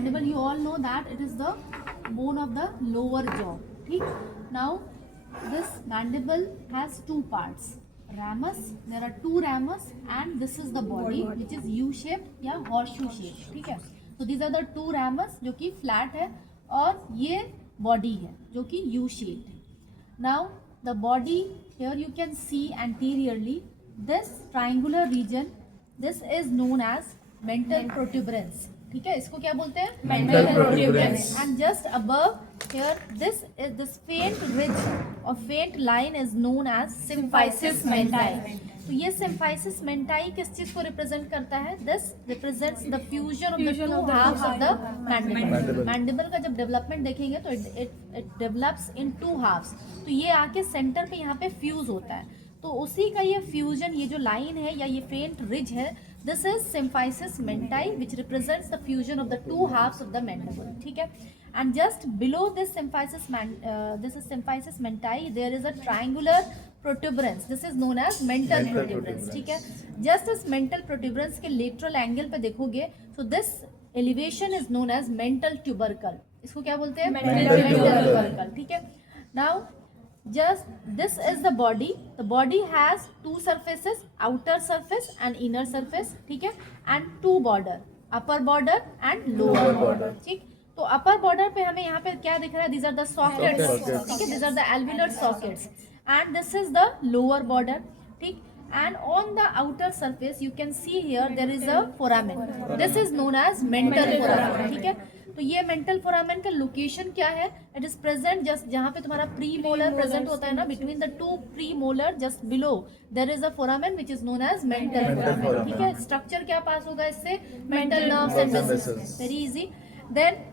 mandible, you all know that it is the bone of the lower jaw. ठीक. Now this mandible has two parts. Ramus, there are two ramus, and this is the body which is U-shaped या horseshoe shaped. ठीक है. So these are the two ramus जो कि flat है, और ये body है जो कि U-shaped है. Now the body, here you can see anteriorly this triangular region. This is known as mental protuberance. ठीक है, इसको क्या बोलते हैं? Mental protuberance. And just above here, this faint ridge or faint line is known as symphysis mentae. तो ये symphysis mentae किस चीज को रिप्रेजेंट करता है? This represents the fusion of the two halves of the mandible. Mandible का जब development देखेंगे तो it develops in two halves. तो ये आके सेंटर पे यहाँ पे फ्यूज होता है. तो उसी का ये फ्यूजन, ये जो लाइन है या ये फेंट रिज है, this is symphysis mentae which represents the fusion of the two halves of the mandible. ठीक है. And just below this symphysis mentae there is a triangular protuberance. This is known as mental protuberance. ठीक है. Just as mental protuberance के lateral angle पे देखोगे, so this elevation is known as mental tubercle. इसको क्या बोलते हैं? Mental tubercle. ठीक है. Now just this is the body. The body has two surfaces, outer surface and inner surface. ठीक है. And two border, upper border and lower border. ठीक. तो upper border पे हमें यहाँ पे क्या दिख रहा है? These are the sockets. ठीक है. These are the alveolar sockets. And this is the lower border. ठीक. And on the outer surface you can see here there is a foramen. This is known as mental foramen. ठीक है. तो ये mental foramen का location क्या है? It is present just जहाँ पे तुम्हारा प्री मोलर प्रेजेंट होता है ना, between the two premolar just below there is a foramen which is known as mental foramen. ठीक है. स्ट्रक्चर क्या पास होगा इससे? Mental nerves and vessels. Very easy. Then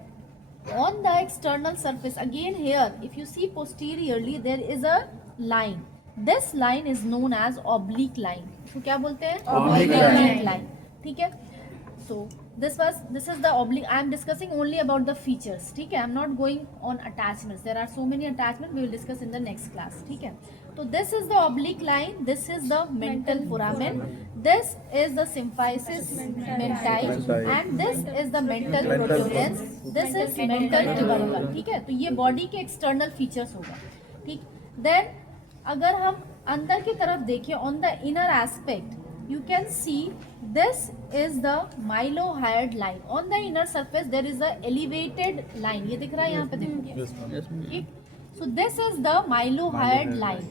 on the external surface again here if you see posteriorly there is a line. This line is known as oblique line. तो क्या बोलते हैं? Oblique line. ठीक है. So this is the oblique. I am discussing only about the features. ठीक है. I am not going on attachments. There are so many attachments we will discuss in the next class. ठीक है. So this is the oblique line. This is the mental foramen. This is the symphysis mentae and this is the mental protuberance. This is mental tubercle. ठीक है. तो ये body के external features होगा. ठीक. Then अगर हम अंदर की तरफ देखें on the inner aspect you can see this is the mylohyoid line. On the inner surface there is a elevated line. ये दिख रहा है यहाँ पे देखिए. So this is the mylohyoid line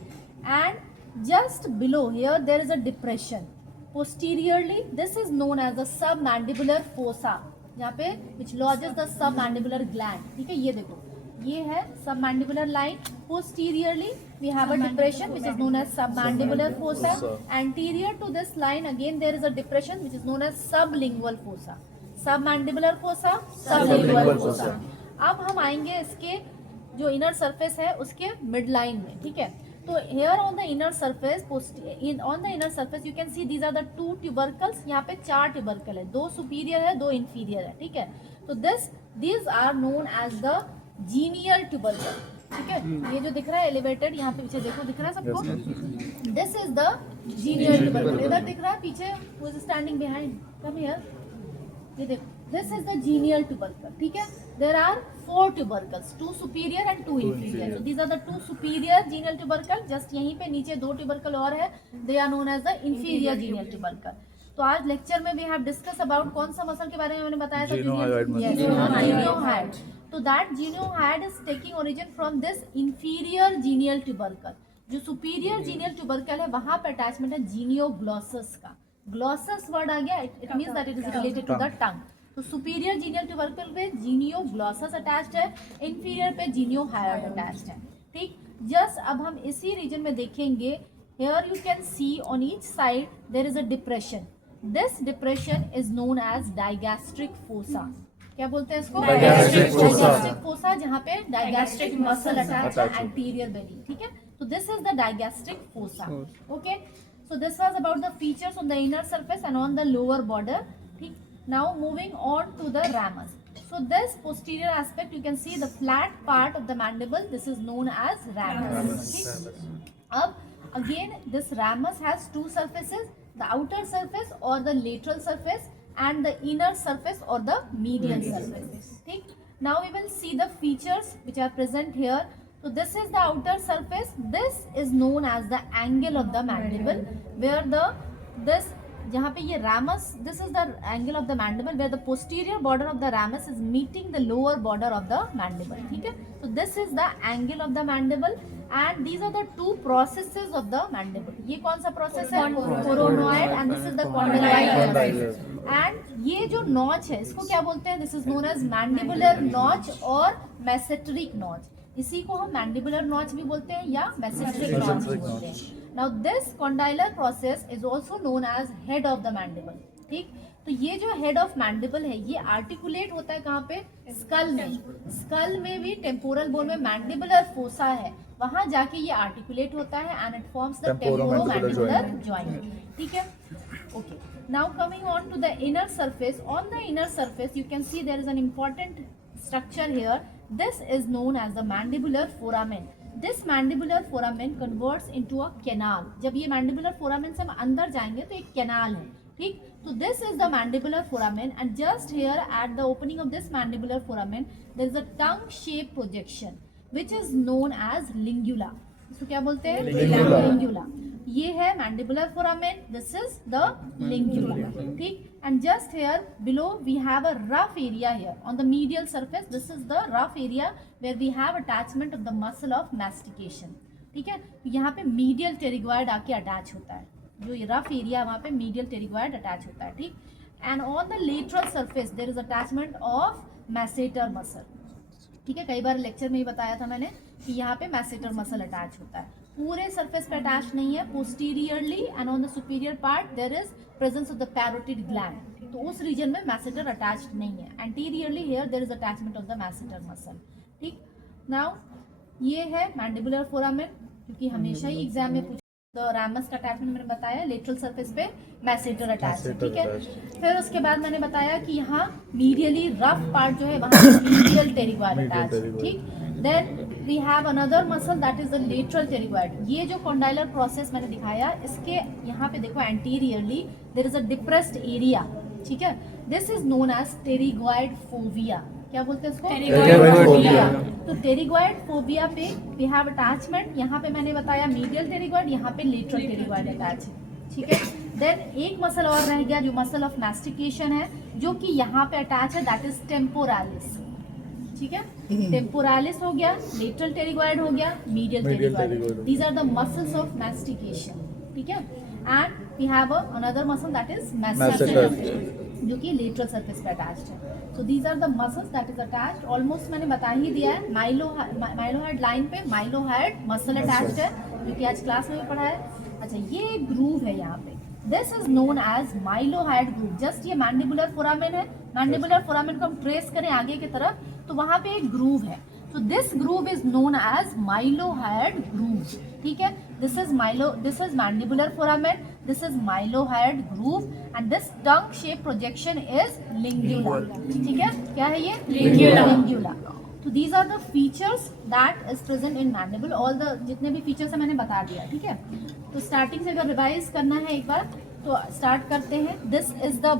and just below here there is a depression. Posteriorly this is known as the submandibular fossa, यहाँ पे which lodges the submandibular gland. ठीक है. ये देखो ये है submandibular line. Posteriorly we have a depression which is known as submandibular fossa. Anterior to this line again there is a depression which is known as sublingual fossa. Submandibular fossa, sublingual fossa. अब हम आएंगे इसके जो inner surface है उसके mid line में. ठीक है. तो here on the inner surface on the inner surface you can see these are the two tubercles. यहाँ पे चार tubercle है, दो superior है, दो inferior है. ठीक है. तो these are known as the genial tubercle. ठीक है. ये जो दिख रहा है एलिवेटेड, यहाँ पे पीछे देखो दिख रहा है सबको. This is the genial tubercle. इधर दिख रहा है पीछे who is standing behind. Come here. ये देखो this is the genial tubercle. ठीक है. There are 4 tubercles, 2 superior and 2 inferior. So these are the 2 superior genial tubercle. Just यहीं पे नीचे 2 ट्यूबरकल और है, they are known as the inferior genial tubercle. तो आज लेक्चर में वी हैव डिस्कस अबाउट कौन सा मसल के बारे में मैंने बताया था? जीनियोहाइड. तो that geniohyoid is taking origin from this inferior genial tubercle. जो सुपीरियर जीनियल ट्यूबरकल है वहां पे अटैचमेंट है जीनियोग्लॉसस का. ग्लॉसस वर्ड आ गया, it means that it is related to the tongue. तो सुपीरियर जीनियल ट्यूबरकल पे जीनियोग्लॉसस अटैच्ड है, इंफीरियर पे जीनियोहाइड अटैच्ड है. ठीक. जस्ट अब हम इसी रीजन में देखेंगे. Here you can see on each side there is a depression. This depression is known as digastric fossa. क्या बोलते हैं इसको? Digastric fossa, जहाँ पे digastric muscle attached है anterior belly. ठीक है. तो this is the digastric fossa. Okay. So this was about the features on the inner surface and on the lower border. ठीक. Now moving on to the ramus. So this posterior aspect you can see the flat part of the mandible. This is known as ramus. ठीक. अब again this ramus has two surfaces. The outer surface or the lateral surface and the inner surface or the medial surface. ठीक. Now we will see the features which are present here. So this is the outer surface. This is known as the angle of the mandible, where this जहाँ पे ये ramus, this is the angle of the mandible where the posterior border of the ramus is meeting the lower border of the mandible. ठीक है. So this is the angle of the mandible and these are the two processes of the mandible. ये कौन सा process है? Coronoid and this is the condyloid process. And ये जो notch है इसको क्या बोलते हैं? This is known as mandibular notch और mesenteric notch. इसी को हम mandibular notch भी बोलते हैं या mesenteric notch भी बोलते हैं. Now this condylar process is also known as head of the mandible. ठीक. तो ये जो head of mandible है ये articulate होता है कहाँ पे? skull में. skull में भी temporal bone में mandibular fossa है, वहाँ जाके ये articulate होता है and it forms the temporomandibular joint. ठीक है. Okay. Now coming on to the inner surface. On the inner surface you can see there is an important structure here. This is known as the mandibular foramen. This mandibular foramen converts into a canal. जब ये mandibular foramen से हम अंदर जाएंगे तो एक canal है. ठीक. So this is the mandibular foramen and just here at the opening of this mandibular foramen there is a tongue-shaped projection which is known as lingula. इसको क्या बोलते हैं? Lingula. ये है mandibular foramen. This is the lingula. ठीक. And just here below we have a rough area here on the medial surface. This is the rough area where we have attachment of the muscle of mastication. ठीक है. यहाँ पे medial pterygoid आके attach होता है. जो ये rough area वहाँ पे medial pterygoid attach होता है. ठीक. And on the lateral surface there is attachment of masseter muscle. ठीक है. कई बार लेक्चर में ही बताया था मैंने कि यहाँ पे masseter muscle attach होता है. पूरे सरफेस पे अटैच नहीं है. Posteriorly and on the superior part there is presence of the parotid gland. तो उस रीजन में मैसेटर अटैच्ड नहीं है. Anteriorly here there is attachment of the masseter muscle. ठीक. नाउ ये है मैंडिबुलर फोरामेन, क्योंकि हमेशा ही एग्जाम में पूछा. तो रामस का अटैचमेंट मैंने बताया लेटरल सरफेस पे मैसेटर अटैच है. ठीक है. फिर उसके बाद मैंने बताया कि यहाँ मीडियली रफ पार्ट जो है वहाँ मीडियल टेरिगोइड अटैच है. ठीक. Then we have another muscle that is the lateral pterygoid. ये जो कॉन्डाइलर प्रोसेस मैंने दिखाया इसके यहाँ पे देखो anteriorly there is a depressed area. ठीक है. This is known as pterygoid fovea. क्या बोलते हैं इसको? Pterygoid fovea. तो टेरिगोइड फोविया पे वी हैव अटैचमेंट. यहाँ पे मैंने बताया मीडियल टेरिगोइड, यहाँ पे लेटरल टेरिगोइड अटैच है. ठीक है. देन एक मसल और रह गया जो मसल ऑफ मैस्टिकेशन है, जो कि यहाँ पे अटैच है, दैट इज टेम्पोरालिस. ठीक है. टेम्पोरालिस हो गया, लेटरल टेरिगोइड हो गया, medial pterygoid. These are the muscles of mastication. ठीक है. And we have another muscle that is masseter, जो कि लेटरल सरफेस पे अटैच्ड है. So these are the muscles that is attached. Almost मैंने बता ही दिया है. माइलोहाइड लाइन पे माइलोहाइड मसल अटैच्ड है, जो कि आज क्लास में भी पढ़ा है. अच्छा, ये ग्रूव है यहाँ पे. This is known as mylohyoid groove. Just ये मैंडिबुलर फोरामेन है. मैंडिबुलर फोरामेन को हम ट्रेस करें आगे की तरफ तो वहाँ पे एक ग्रूव है. So this groove is known as mylohyoid groove. ठीक है. This is mandibular foramen. This is mylohyoid groove and this tongue shaped projection is lingula. ठीक है. क्या है ये? Lingula. So these are the features that is present in mandible. All the जितने भी features है मैंने बता दिया. ठीक है. तो starting से अगर revise करना है एक बार तो start करते हैं. This is the